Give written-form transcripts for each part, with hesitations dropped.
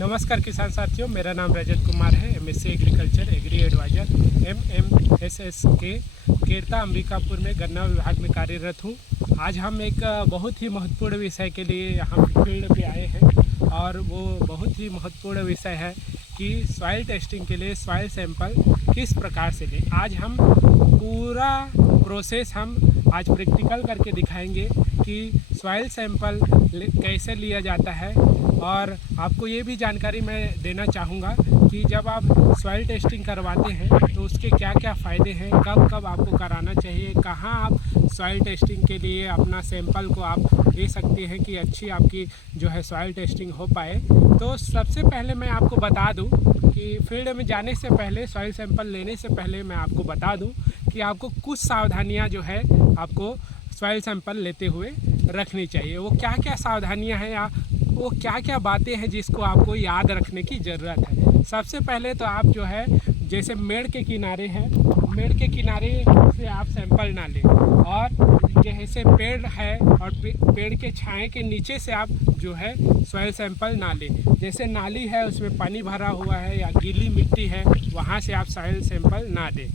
नमस्कार किसान साथियों, मेरा नाम रजत कुमार है। एमएससी एग्रीकल्चर एग्री एडवाइजर एमएमएसएस के केरता अंबिकापुर में गन्ना विभाग में कार्यरत हूँ। आज हम एक बहुत ही महत्वपूर्ण विषय के लिए यहाँ फील्ड पे आए हैं और वो बहुत ही महत्वपूर्ण विषय है कि सॉइल टेस्टिंग के लिए सॉइल सैंपल किस प्रकार से लें। आज हम पूरा प्रोसेस आज प्रैक्टिकल करके दिखाएंगे कि सॉइल सैंपल कैसे लिया जाता है। और आपको ये भी जानकारी मैं देना चाहूँगा कि जब आप सॉइल टेस्टिंग करवाते हैं तो उसके क्या क्या फ़ायदे हैं, कब कब आपको कराना चाहिए, कहाँ आप सॉइल टेस्टिंग के लिए अपना सैंपल को आप दे सकते हैं कि अच्छी आपकी जो है सॉइल टेस्टिंग हो पाए। तो सबसे पहले मैं आपको बता दूं कि फील्ड में जाने से पहले, सॉइल सैंपल लेने से पहले मैं आपको बता दूं कि आपको कुछ सावधानियां जो है आपको सॉइल सैंपल लेते हुए रखनी चाहिए। वो क्या क्या सावधानियां हैं या वो क्या क्या बातें हैं जिसको आपको याद रखने की ज़रूरत है। सबसे पहले तो आप जो है जैसे मेड़ के किनारे हैं, मेड़ के किनारे से आप सैंपल ना लें, और जैसे पेड़ है और पेड़ के छाए के नीचे से आप जो है सॉइल सैंपल ना लें। जैसे नाली है उसमें पानी भरा हुआ है या गीली मिट्टी है, वहाँ से आप सॉइल सैंपल ना दें।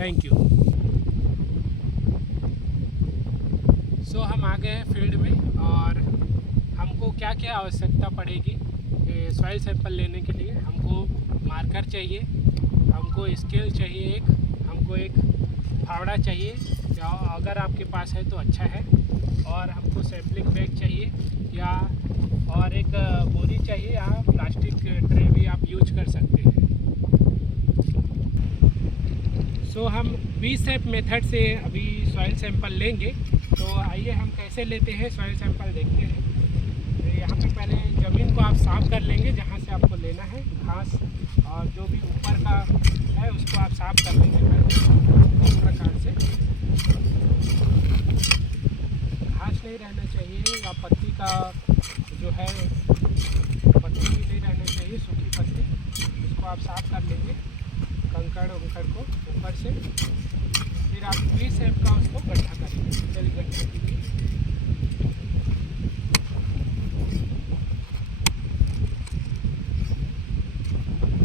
Thank you. सो हम आ गए हैं फील्ड में और हमको क्या क्या आवश्यकता पड़ेगी सॉइल सैंपल लेने के लिए। हमको मार्कर चाहिए, हमको स्केल चाहिए, हमको एक फावड़ा चाहिए या अगर आपके पास है तो अच्छा है, और हमको सैंपलिंग बैग चाहिए या और एक बोरी चाहिए या प्लास्टिक ट्रे भी आप यूज कर सकते हैं। सो हम V-शेप मेथड से अभी सॉइल सैंपल लेंगे। तो आइए हम कैसे लेते हैं सॉइल सैंपल देखते हैं। तो यहाँ पे पहले ज़मीन को आप साफ़ कर लेंगे, जहाँ से आपको लेना है घास और जो भी ऊपर का है उसको आप साफ़ कर लेंगे पहले इस प्रकार से। घास नहीं रहना चाहिए या पत्ती का जो है पत्ती नहीं रहना चाहिए, सूखी पत्ती, इसको आप साफ़ कर लेंगे कंकड़ उंकड़ को ऊपर से। फिर आप V-शेप का उसको गड्ढा करेंगे, चलिए गड्ढा कीजिए।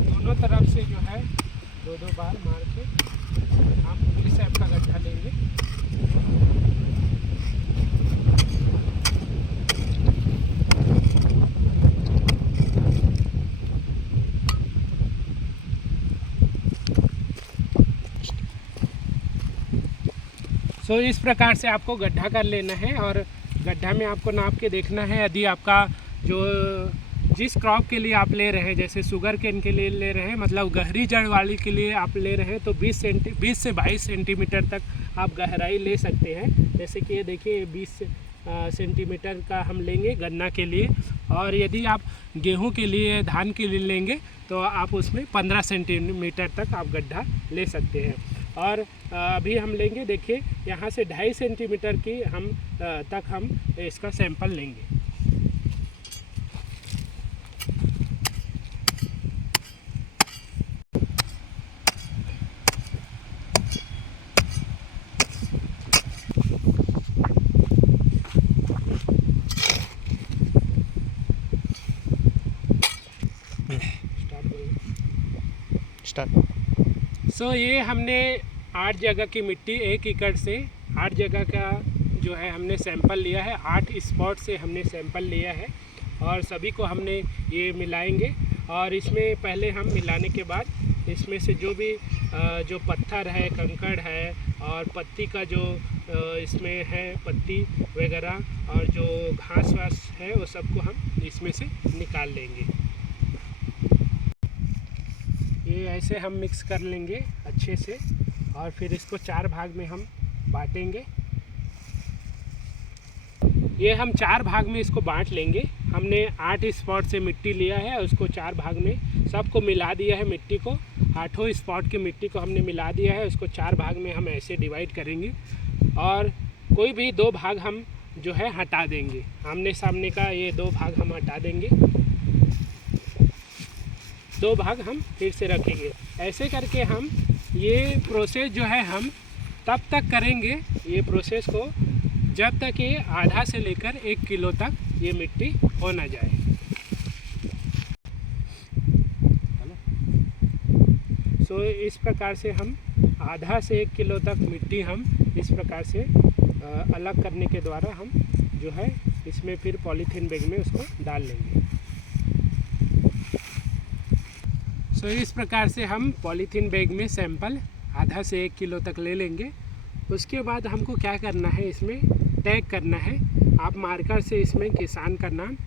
दोनों तरफ से जो है दो दो बार मार के हम V-शेप का गड्ढा लेंगे। तो इस प्रकार से आपको गड्ढा कर लेना है और गड्ढा में आपको नाप के देखना है। यदि आपका जो जिस क्रॉप के लिए आप ले रहे हैं, जैसे शुगर केन के लिए ले रहे हैं, मतलब गहरी जड़ वाली के लिए आप ले रहे हैं, तो 20 से 22 सेंटीमीटर तक आप गहराई ले सकते हैं। जैसे कि ये देखिए 20 सेंटीमीटर का हम लेंगे गन्ना के लिए। और यदि आप गेहूं के लिए, धान के लिए लेंगे तो आप उसमें 15 सेंटीमीटर तक आप गड्ढा ले सकते हैं। और अभी हम लेंगे, देखिए यहाँ से 2.5 सेंटीमीटर की तक हम इसका सैंपल लेंगे। सो ये हमने 8 जगह की मिट्टी, 1 एकड़ से 8 जगह का जो है हमने सैंपल लिया है। 8 स्पॉट से हमने सैंपल लिया है और सभी को हमने ये मिलाएंगे। और इसमें पहले हम मिलाने के बाद इसमें से जो भी जो पत्थर है, कंकड़ है और पत्ती का जो इसमें है पत्ती वगैरह और जो घास वास है वो सबको हम इसमें से निकाल लेंगे। ये ऐसे हम मिक्स कर लेंगे अच्छे से और फिर इसको 4 भाग में हम बांटेंगे। ये हम 4 भाग में इसको बांट लेंगे। हमने 8 स्पॉट से मिट्टी लिया है, उसको 4 भाग में सबको मिला दिया है। मिट्टी को 8 स्पॉट की मिट्टी को हमने मिला दिया है, उसको 4 भाग में हम ऐसे डिवाइड करेंगे और कोई भी 2 भाग हम जो है हटा देंगे। आमने सामने का ये 2 भाग हम हटा देंगे, 2 भाग हम फिर से रखेंगे। ऐसे करके हम ये प्रोसेस जो है हम तब तक करेंगे, ये प्रोसेस को जब तक ये आधा से लेकर 1 किलो तक ये मिट्टी हो ना जाए। सो इस प्रकार से हम आधा से 1 किलो तक मिट्टी हम इस प्रकार से अलग करने के द्वारा हम जो है इसमें फिर पॉलीथीन बैग में उसको डाल लेंगे। सो इस प्रकार से हम पॉलीथीन बैग में सैंपल आधा से 1 किलो तक ले लेंगे। उसके बाद हमको क्या करना है, इसमें टैग करना है। आप मार्कर से इसमें किसान का नाम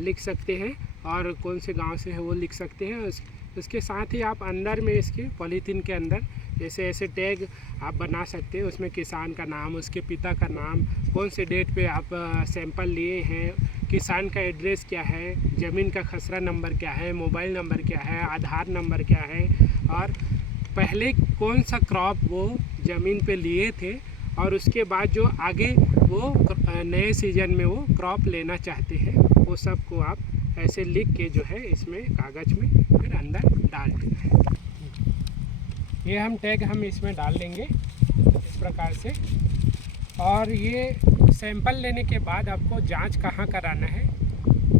लिख सकते हैं और कौन से गांव से है वो लिख सकते हैं। उसके साथ ही आप अंदर में इसके पॉलीथीन के अंदर जैसे ऐसे टैग आप बना सकते हैं। उसमें किसान का नाम, उसके पिता का नाम, कौन से डेट पे आप सैंपल लिए हैं, किसान का एड्रेस क्या है, ज़मीन का खसरा नंबर क्या है, मोबाइल नंबर क्या है, आधार नंबर क्या है, और पहले कौन सा क्रॉप वो ज़मीन पे लिए थे और उसके बाद जो आगे वो नए सीजन में वो क्रॉप लेना चाहते हैं, वो सब को आप ऐसे लिख के जो है इसमें कागज़ में फिर अंदर डाल देना है। ये हम टैग हम इसमें डाल देंगे इस प्रकार से। और ये सैंपल लेने के बाद आपको जांच कहाँ कराना है,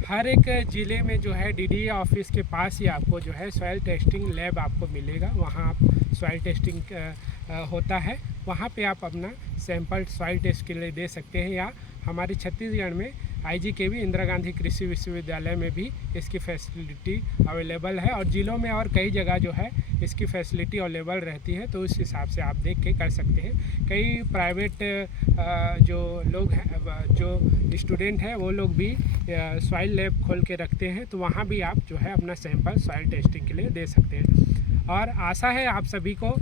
हर एक ज़िले में जो है डीडीए ऑफिस के पास ही आपको जो है सॉइल टेस्टिंग लैब आपको मिलेगा। वहाँ आप सॉइल टेस्टिंग होता है, वहाँ पे आप अपना सैंपल सॉइल टेस्ट के लिए दे सकते हैं। या हमारे छत्तीसगढ़ में IGKV इंदिरा गांधी कृषि विश्वविद्यालय में भी इसकी फैसिलिटी अवेलेबल है और ज़िलों में और कई जगह जो है इसकी फैसिलिटी अवेलेबल रहती है। तो उस हिसाब से आप देख के कर सकते हैं। कई प्राइवेट जो लोग हैं, जो स्टूडेंट हैं, वो लोग भी सॉइल लैब खोल के रखते हैं, तो वहाँ भी आप जो है अपना सैंपल सॉइल टेस्टिंग के लिए दे सकते हैं। और आशा है आप सभी को